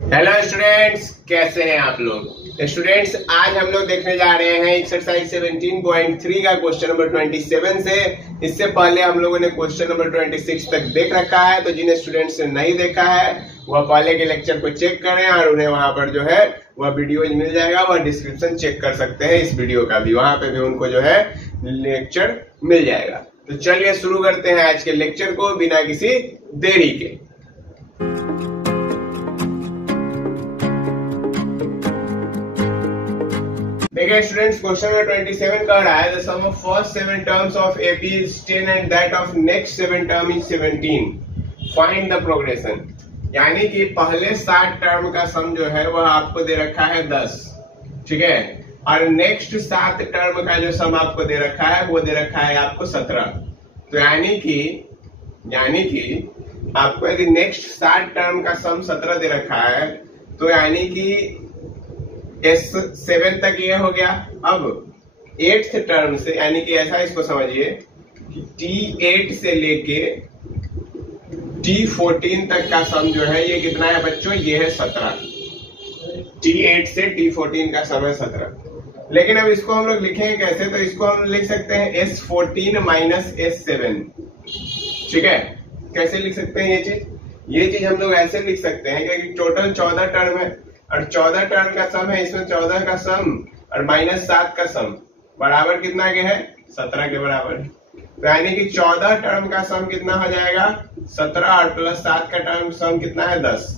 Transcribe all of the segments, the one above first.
Hello students, कैसे हैं आप लोग। स्टूडेंट्स, आज हम लोग देखने जा रहे हैं एक्सरसाइज 17.3 का क्वेश्चन नंबर 27 से। इससे पहले हम लोगों ने क्वेश्चन नंबर 26 तक देख रखा है, तो जिन स्टूडेंट्स ने नहीं देखा है वह पहले के लेक्चर को चेक करें और उन्हें वहां पर जो है वह वीडियो मिल जाएगा। वह डिस्क्रिप्शन चेक कर सकते हैं इस वीडियो का भी, वहां पे भी उनको जो है लेक्चर मिल जाएगा। तो चलिए शुरू करते हैं आज के लेक्चर को बिना किसी देरी के। देखिए स्टूडेंट्स, क्वेश्चन नंबर 27 कह रहा है the sum of first 7 terms of AP is 10 and that of next 7 term is 17। Find the progression. यानी कि पहले 7 टर्म का सम जो है वह आपको दे रखा है 10, ठीक है, और नेक्स्ट 7 टर्म का जो सम आपको दे रखा है वो दे रखा है आपको 17। तो यानी कि आपको यदि नेक्स्ट 7 टर्म का सम 17 दे रखा है तो यानी कि S7 तक ये हो गया। अब 8th टर्म से, यानी कि ऐसा इसको समझिए कि T8 से लेके T14 तक का सम जो है ये कितना है बच्चों, ये है 17। T8 से T14 का सम है 17। लेकिन अब इसको हम लोग लिखेंगे कैसे, तो इसको हम लिख सकते हैं S14 माइनस S7, ठीक है। कैसे लिख सकते हैं ये चीज हम लोग ऐसे लिख सकते हैं क्योंकि टोटल 14 टर्म है और 14 टर्म का सम है, इसमें 14 का सम और माइनस 7 का सम बराबर कितना के है, 17 के बराबर। तो यानी कि 14 टर्म का सम कितना हो जाएगा 17 और प्लस 7 का टर्म सम कितना है 10।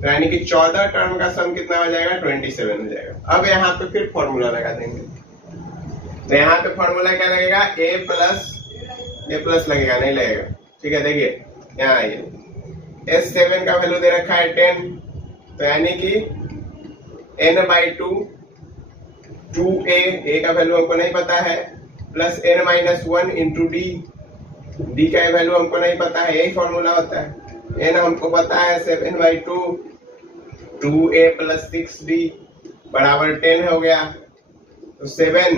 तो यानी कि 14 टर्म का सम कितना हो जाएगा 27 हो जाएगा। अब यहाँ पे फिर फॉर्मूला लगा देंगे। तो यहाँ पे फॉर्मूला क्या लगेगा, ए प्लस लगेगा, नहीं लगेगा, ठीक है। देखिए यहाँ आइए, S7 का वैल्यू दे रखा है 10, तो यानी कि n/2 2a का वैल्यू हमको नहीं पता है, प्लस n-1 इंटू डी का वैल्यू हमको नहीं पता है, यही फॉर्मूला होता है। n हमको पता है 7/2 2a प्लस 6d बराबर 10 हो गया। तो 7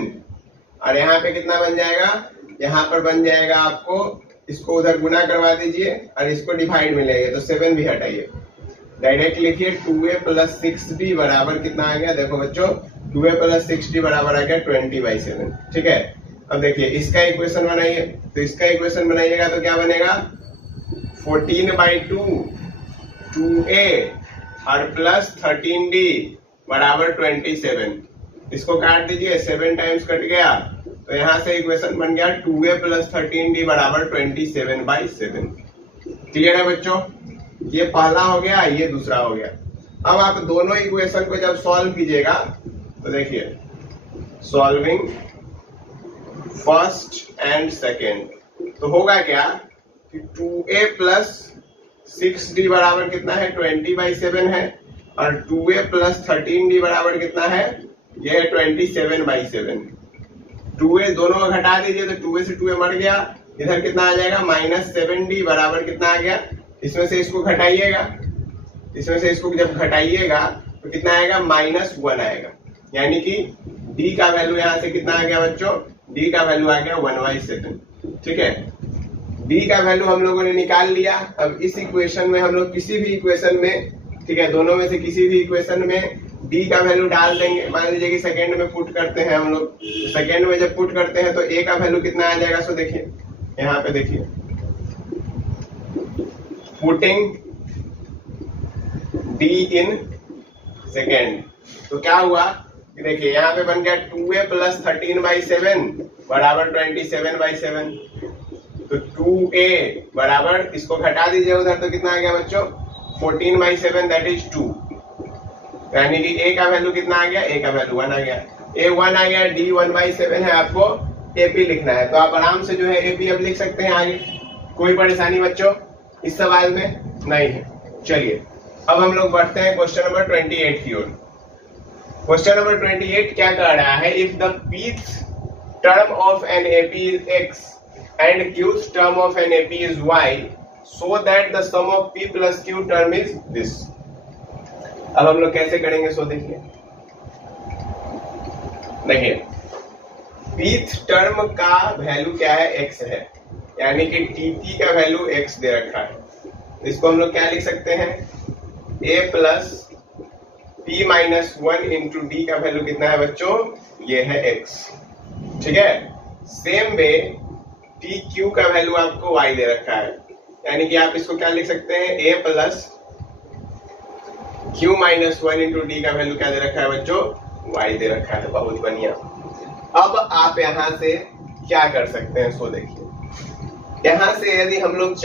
और यहाँ पे कितना बन जाएगा, यहाँ पर बन जाएगा आपको, इसको उधर गुना करवा दीजिए और इसको डिवाइड में लेंगे तो 7 भी हटाइए, डायरेक्ट लिखिए 2a प्लस 6d बराबर कितना आ गया, देखो बच्चों 2a प्लस 6d बराबर आ गया 20/7, ठीक है। अब देखिए इसका इक्वेशन बनाइए, तो इसका इक्वेशन बनाइएगा तो क्या बनेगा 14/2 2a और प्लस 13d बराबर 27। इसको काट दीजिए, 7 टाइम्स कट गया, तो यहाँ से इक्वेशन बन गया 2a प्लस 13d बराबर 27/7। क्लियर है बच्चों, ये पहला हो गया, ये दूसरा हो गया। अब आप दोनों इक्वेशन को जब सॉल्व कीजिएगा तो देखिए सॉल्विंग फर्स्ट एंड सेकेंड, तो होगा क्या कि 2a प्लस 6d बराबर कितना है 20/7 है और 2a प्लस 13d बराबर कितना है, ये है 27/7। 2a दोनों को घटा दीजिए तो 2a से 2a मर गया, इधर कितना आ जाएगा -7d बराबर कितना आ गया, इसमें से इसको घटाइएगा, इसमें से इसको जब घटाइएगा तो कितना आएगा -1 आएगा। यानी कि d का वैल्यू यहाँ से कितना आ गया बच्चों, d का वैल्यू आ गया 1/7, ठीक है। d का वैल्यू हम लोगों ने निकाल लिया। अब इस इक्वेशन में हम लोग किसी भी इक्वेशन में, ठीक है, दोनों में से किसी भी इक्वेशन में d का वैल्यू डाल देंगे। मान लीजिए कि सेकेंड में पुट करते हैं हम लोग, सेकेंड में जब पुट करते हैं तो a का वैल्यू कितना आ जाएगा, सो देखिए यहाँ पे देखिए पुटिंग d इन सेकेंड, तो क्या हुआ, देखिए यहाँ पे बन गया 2a प्लस 13/7 बराबर 27/7। तो 2a बराबर, इसको घटा दीजिए उधर तो कितना आ गया बच्चों 14/7 दैट इज 2। यानी कि a का वैल्यू कितना आ गया, a का वैल्यू 1 आ गया, a 1 आ गया, d 1/7 है, आपको ap लिखना है। तो आप आराम से जो है ap अब लिख सकते हैं आगे, कोई परेशानी बच्चों इस सवाल में नहीं है। चलिए अब हम लोग बढ़ते हैं क्वेश्चन नंबर 28 की ओर। क्वेश्चन नंबर 28 क्या कह रहा है, if the pth term of an AP is x and qth term of an AP is y, so that the sum of p plus q term is this. अब हम लोग कैसे करेंगे, सो देखिए pth टर्म का वैल्यू क्या है, x है, यानी कि टीपी का वैल्यू x दे रखा है। इसको हम लोग क्या लिख सकते हैं, a plus p minus 1 into d का वैल्यू कितना है बच्चों, ये है x। ठीक है, सेम वे टी क्यू का वैल्यू आपको y दे रखा है, यानी कि आप इसको क्या लिख सकते हैं, a plus q minus 1 into d का वैल्यू क्या दे रखा है बच्चों, y दे रखा है। बहुत बढ़िया। अब आप यहां से क्या कर सकते हैं, सो देखिए, यहां से यदि हम लोग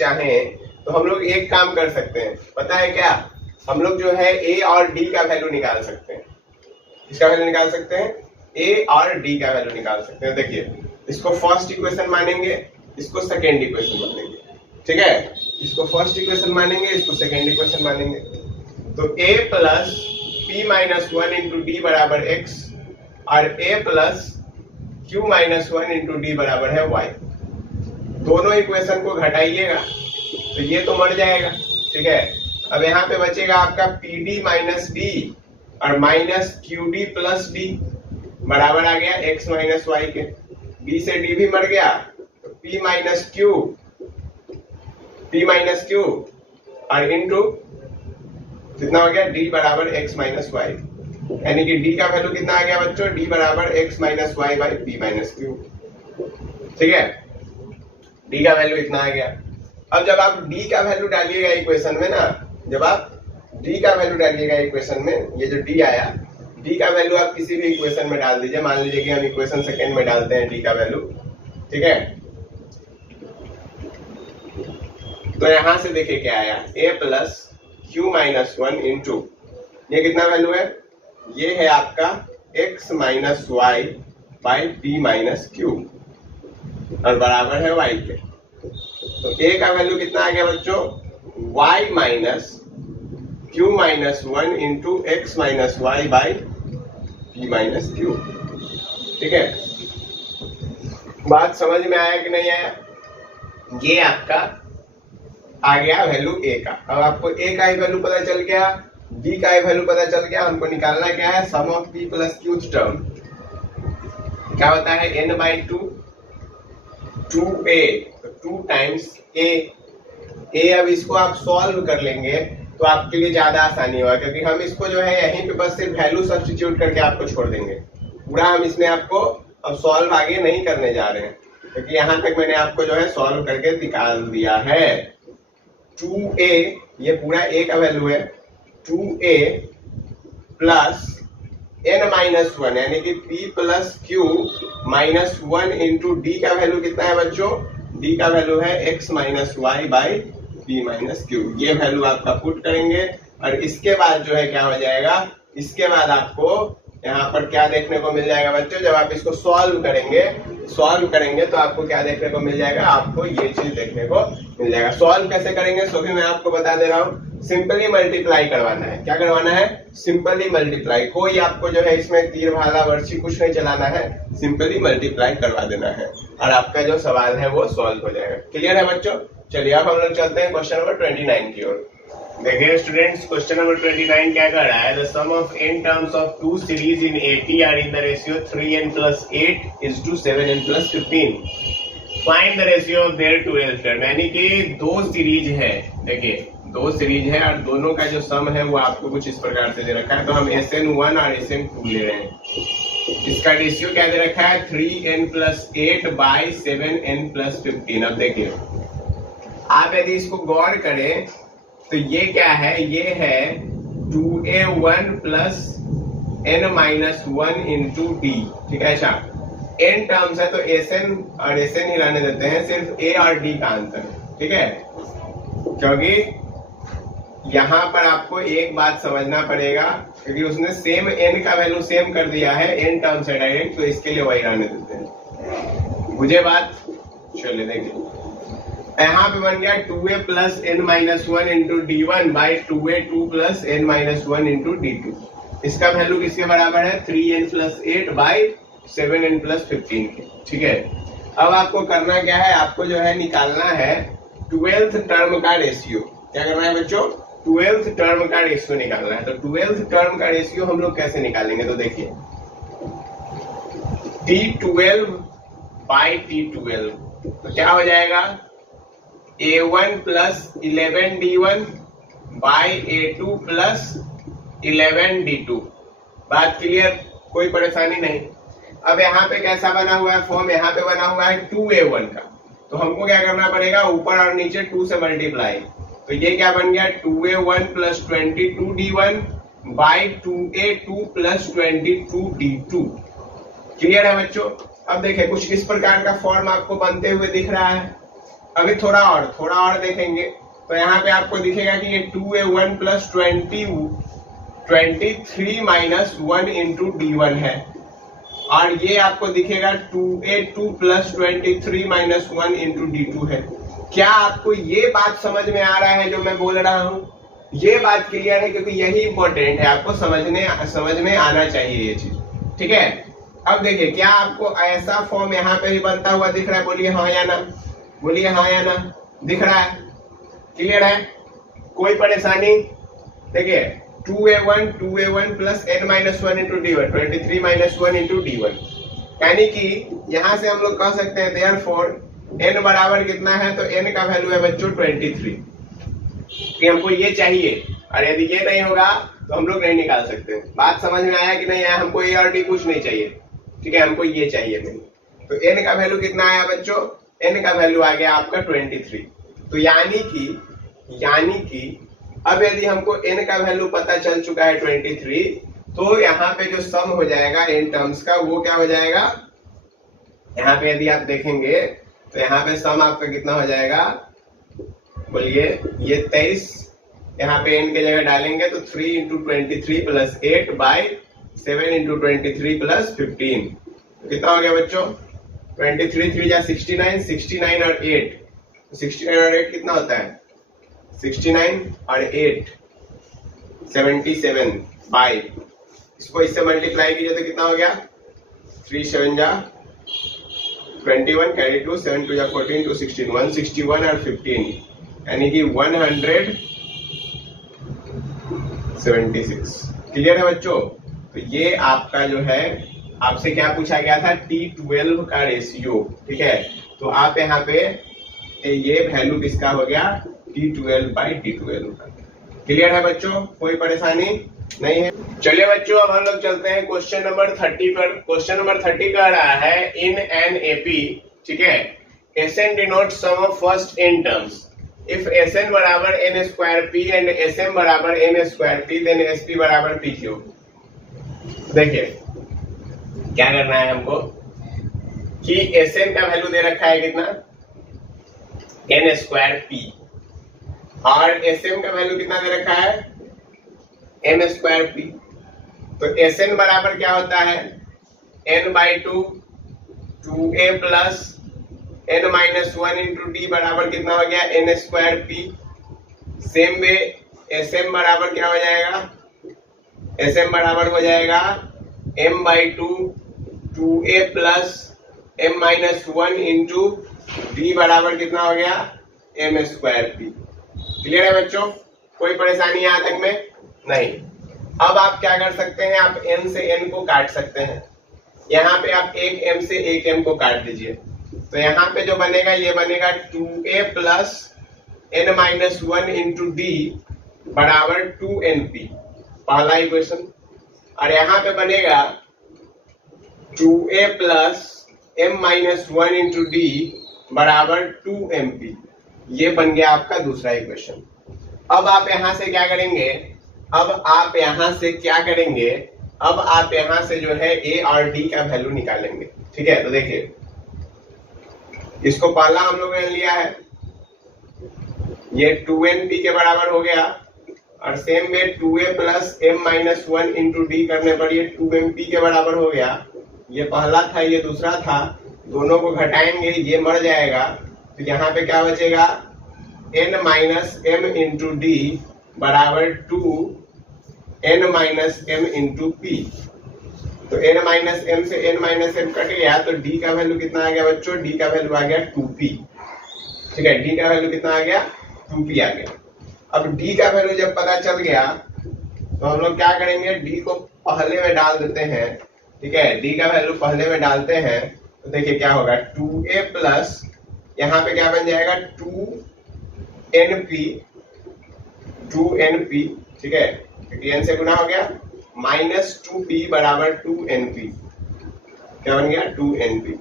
चाहें तो हम लोग एक काम कर सकते हैं, पता है क्या, हम लोग जो है a और d का वैल्यू निकाल सकते हैं। इसका वैल्यू निकाल सकते हैं, a और d का वैल्यू निकाल सकते हैं। देखिए, इसको फर्स्ट इक्वेशन मानेंगे, इसको सेकेंड इक्वेशन मानेंगे। ठीक है, इसको फर्स्ट इक्वेशन मानेंगे, इसको सेकेंड इक्वेशन मानेंगे। तो a plus p minus 1 into D बराबर x और a plus q minus 1 into D बराबर है y। दोनों इक्वेशन को घटाइएगा तो ये तो मर जाएगा। ठीक है, अब यहाँ पे बचेगा आपका pd माइनस डी और माइनस qd प्लस डी बराबर आ गया x माइनस y के। b से d भी मर गया तो p माइनस q और इंटू कितना हो गया, d बराबर x माइनस y, यानी कि d का वैल्यू कितना आ गया बच्चों, d बराबर x minus y by p minus q। ठीक है, d का वैल्यू इतना आ गया। अब जब आप d का वैल्यू डालिएगा इक्वेशन में ना, जब आप d का वैल्यू डालिएगा इक्वेशन में, ये जो d आया, d का वैल्यू आप किसी भी इक्वेशन में डाल दीजिए। मान लीजिए कि हम इक्वेशन सेकेंड में डालते हैं d का वैल्यू। ठीक है, तो यहां से देखिए क्या आया, a plus q minus 1 into, ये कितना वैल्यू है, ये है आपका x minus y by p minus q और बराबर है y के। तो a का वैल्यू कितना आ गया बच्चों, y minus q minus 1 into x minus y by p minus q. ठीक है, बात समझ में आया कि नहीं आया, ये आपका आ गया वैल्यू a का। अब आपको a का ही वैल्यू पता चल गया, b का ही वैल्यू पता चल गया, हमको निकालना क्या है, sum of p plus q term क्या होता है, n by 2a, 2 times a। अब इसको आप सॉल्व कर लेंगे तो आपके लिए ज्यादा आसानी होगा, क्योंकि हम इसको जो है यहीं पे बस सिर्फ वैल्यू सब्स्टिट्यूट करके आपको छोड़ देंगे। पूरा हम इसमें आपको अब सॉल्व आगे नहीं करने जा रहे हैं, क्योंकि यहां तक मैंने आपको जो है सॉल्व करके निकाल दिया है। 2a, ये पूरा a का वैल्यू है, 2a प्लस n माइनस 1, यानी कि p plus q minus 1 into d का वैल्यू कितना है बच्चों, d का वैल्यू है x minus y by p minus q. ये वैल्यू आपका पुट करेंगे और इसके बाद जो है क्या हो जाएगा, इसके बाद आपको यहाँ पर क्या देखने को मिल जाएगा बच्चों, जब आप इसको सॉल्व करेंगे तो आपको क्या देखने को मिल जाएगा, आपको ये चीज देखने को मिल जाएगा। सॉल्व कैसे करेंगे सो भी मैं आपको बता दे रहा हूँ, सिंपली मल्टीप्लाई करवाना है। क्या करवाना है, सिंपली मल्टीप्लाई। कोई आपको जो है इसमें तीर भाला वर्ची कुछ नहीं चलाना है, सिंपली मल्टीप्लाई करवा देना है और आपका जो सवाल है वो सॉल्व हो जाएगा। क्लियर है बच्चों, चलिए अब हम लोग चलते हैं क्वेश्चन नंबर 29 की ओर। देखिए स्टूडेंट्स, क्वेश्चन नंबर 29 क्या कर रहा है, the sum of n terms of 2 series in 80 are in the ratio 3n plus 8 is to 7n plus 15। Find the ratio of their 12th term, यानी कि 2 सीरीज है। देखिए 2 सीरीज है और दोनों का जो सम है वो आपको कुछ इस प्रकार से दे रखा है। तो हम SN1 और SN2 ले रहे हैं। इसका रेशियो क्या दे रखा है, 3n plus 8 by 7n plus 15। अब देखिए आप यदि इसको गौर करें तो ये क्या है, ये है 2a1 plus n minus 1 into D. ठीक है, अच्छा n टर्म्स है तो SN और SN ही रहने देते हैं, सिर्फ a और d का अंतर। ठीक है, क्योंकि यहाँ पर आपको एक बात समझना पड़ेगा, क्योंकि उसने सेम n का वैल्यू सेम कर दिया है, n टर्म्स है डायरेक्ट, तो इसके लिए वही रहने देते हैं। मुझे बात चलिए देखिए, यहाँ पे बन गया 2a plus n minus 1 into d one by 2a2 plus n minus 1 into d two. इसका वैल्यू किसके बराबर है, 3n plus 8 by 7n plus 15 के। ठीक है, अब आपको करना क्या है, आपको जो है निकालना है 12th टर्म का रेशियो। क्या करना है बच्चों, 12th टर्म का रेशियो निकालना है। तो 12th टर्म का रेशियो हम लोग कैसे निकालेंगे, तो देखिए T12 बाई T12, तो क्या हो जाएगा, A1 plus 11D1 by A2 plus 11D2। बात क्लियर, कोई परेशानी नहीं। अब यहाँ पे कैसा बना हुआ है फॉर्म, यहाँ पे बना हुआ है 2A1 का, तो हमको क्या करना पड़ेगा, ऊपर और नीचे 2 से मल्टीप्लाई। तो ये क्या बन गया, 2A1 plus 22D1 by 2A2 plus 22D2। Clear है बच्चों। अब देखें कुछ इस प्रकार का फॉर्म आपको बनते हुए दिख रहा है। अभी थोड़ा और देखेंगे तो यहाँ पे आपको दिखेगा कि ये 2A1 plus 23 minus 1 into D1 है, और ये आपको दिखेगा 2A2 plus 23 minus 1 into D2 है। क्या आपको ये बात समझ में आ रहा है जो मैं बोल रहा हूं? ये बात क्लियर है, क्योंकि यही इंपॉर्टेंट है, आपको समझ में आना चाहिए ये चीज, ठीक है। अब देखिए क्या आपको ऐसा फॉर्म यहाँ पे ही बनता हुआ दिख रहा है? बोलिए हाँ या ना, बोलिए हाँ या ना, दिख रहा है? क्लियर है, कोई परेशानी? देखिए 2A1 plus n minus 1 into D1, 23 minus 1 into D1, यानी कि यहां से हम लोग कह सकते हैं देयरफॉर n बराबर कितना है, तो n का वैल्यू है बच्चों 23, कि हमको ये चाहिए, और यदि ये नहीं होगा तो हम लोग नहीं निकाल सकते। बात समझ में आया कि नहीं आया? हमको A और D कुछ नहीं चाहिए, ठीक है, हमको ये चाहिए नहीं। तो n का वैल्यू कितना आया बच्चों? n का वैल्यू आ गया आपका 23। तो यानी कि अब यदि हमको n का वैल्यू पता चल चुका है 23, तो यहाँ पे जो सम हो जाएगा इन टर्म्स का वो क्या हो जाएगा, यहाँ पे यदि आप देखेंगे तो यहाँ पे सम आपका कितना हो जाएगा, बोलिए ये 23, यहाँ पे n के जगह डालेंगे तो 3 into 23 plus 8 by 7 into 23 plus 15, कितना हो गया बच्चों? 23 3 जा 69, 69 और 8, 69 और 8 कितना होता है? 69 और 8 77 बाई, इसको इससे मल्टीप्लाई कीजिए तो कितना हो गया? 3 7 जा 21, कैरी 2, 7 2 जा 14, 2 16, 161 और 15, यानी कि 176। क्लियर है बच्चों? तो ये आपका जो है, आपसे क्या पूछा गया था, T12 का रेशियो, ठीक है। तो आप यहाँ पे ये वैल्यू किसका हो गया, T12 बाई T12 का। क्लियर है बच्चों, कोई परेशानी नहीं है? चलिए बच्चों अब हम लोग चलते हैं क्वेश्चन नंबर 30 पर। क्वेश्चन नंबर 30 कह रहा है इन एन एपी, ठीक है, Sn denote sum of first n terms. If Sn बराबर n square p and Sm बराबर n square p, then Sp बराबर p क्यूब। देखिए क्या करना है हमको कि Sn का वैल्यू दे रखा है कितना, n स्क्वायर p, और Sm का वैल्यू कितना दे रखा है, m स्क्वायर p। तो Sn बराबर क्या होता है, n by 2 2a plus n minus 1 into d बराबर कितना हो गया, n square p। Same way Sm बराबर क्या हो जाएगा, Sm बराबर हो जाएगा m by 2 2a plus m minus 1 into d बराबर कितना हो गया, m स्क्वायर p। क्लियर है बच्चों, कोई परेशानी यहां तक में नहीं? अब आप क्या कर सकते हैं, आप n से n को काट सकते हैं। यहाँ पे आप एक m से एक m को काट दीजिए, तो यहाँ पे जो बनेगा ये बनेगा 2a plus n minus 1 into d बराबर 2np, पहला इक्वेशन। और यहाँ पे बनेगा 2a plus m minus 1 into d बराबर 2mp, ये बन गया आपका दूसरा इक्वेशन। अब आप यहां से क्या करेंगे, अब आप यहां से जो है a और d का वैल्यू निकालेंगे, ठीक है। तो देखिए इसको पहला हम लोगों ने लिया है, ये 2np के बराबर हो गया, और सेम में 2a plus m minus 1 into D करने पर ये 2mp के बराबर हो गया। ये पहला था, ये दूसरा था, दोनों को घटाएंगे, ये मर जाएगा, तो यहाँ पे क्या बचेगा, n minus m into D बराबर 2n minus m into p। तो n माइनस m से n माइनस m कट गया, तो d का वैल्यू कितना आ गया बच्चों, d का वैल्यू आ गया 2p, ठीक है, d का वैल्यू कितना आ गया, 2p आ गया। अब d का वैल्यू जब पता चल गया तो हम लोग क्या करेंगे, d को पहले में डाल देते हैं, ठीक है, d का वैल्यू पहले में डालते हैं, तो देखिए क्या होगा, 2a प्लस यहाँ पे क्या बन जाएगा 2np 2np, ठीक है, क्योंकि n से गुना हो गया, माइनस 2p बराबर 2np, क्या बन गया 2np।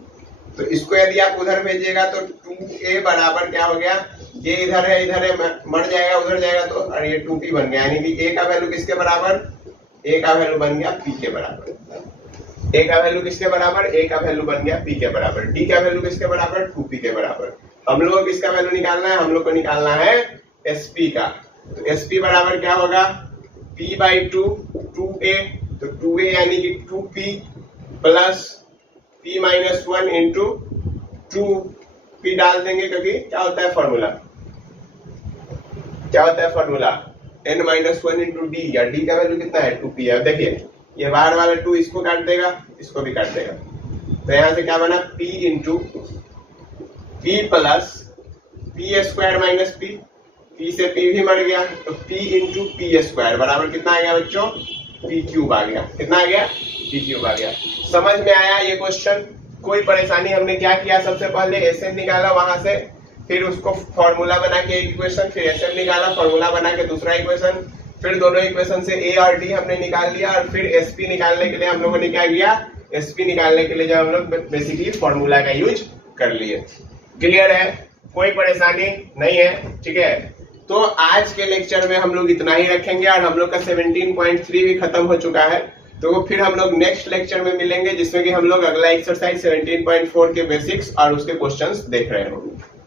तो इसको यदि आप उधर भेजिएगा तो 2a बराबर क्या हो गया, ये इधर है मर जाएगा, उधर जाएगा तो और ये 2p बन गया, यानी कि a का वैल्यू किसके बराबर, a का वैल्यू बन गया p के बराबर। a का वैल्यू किसके बराबर, a का वैल्यू बन गया p के बराबर। d का वैल्यू किसके बराबर, 2p के बराबर। हम लोग को किसका वैल्यू निकालना है, हम लोग को निकालना है sp का। तो sp बराबर क्या होगा, p बाई 2 2a, तो 2a यानी कि 2p plus p minus 1 into 2p डाल देंगे, क्योंकि क्या होता है फॉर्मूला, क्या होता है formula, n minus 1 into D, या d का वैल्यू कितना है 2p है। देखिए ये बाहर वाला 2 इसको काट देगा, इसको भी काट देगा, तो यहां से क्या बना p into p plus p square minus p, p से p भी मर गया, तो p इंटू p स्क्वायर बराबर कितना आ गया बच्चों, p क्यूब आ गया। कितना आ गया, p क्यूब आ गया। समझ में आया ये क्वेश्चन, कोई परेशानी। हमने क्या किया, सबसे पहले एसएन निकाला, वहां से फिर उसको फॉर्मूला बना के एक इक्वेशन, फिर एसएन निकाला, फॉर्मूला बना के दूसरा इक्वेशन, फिर दोनों इक्वेशन से ए और डी हमने निकाल लिया, और फिर एसपी निकालने के लिए हम लोगों ने क्या किया, एसपी निकालने के लिए जब हम लोग बेसिकली फॉर्मूला का यूज कर लिए। क्लियर है, कोई परेशानी नहीं है, ठीक है। तो आज के लेक्चर में हम लोग इतना ही रखेंगे, और हम लोग का 17.3 भी खत्म हो चुका है। तो फिर हम लोग नेक्स्ट लेक्चर में मिलेंगे, जिसमें कि हम लोग अगला एक्सरसाइज 17.4 के बेसिक्स और उसके क्वेश्चंस देख रहे होंगे।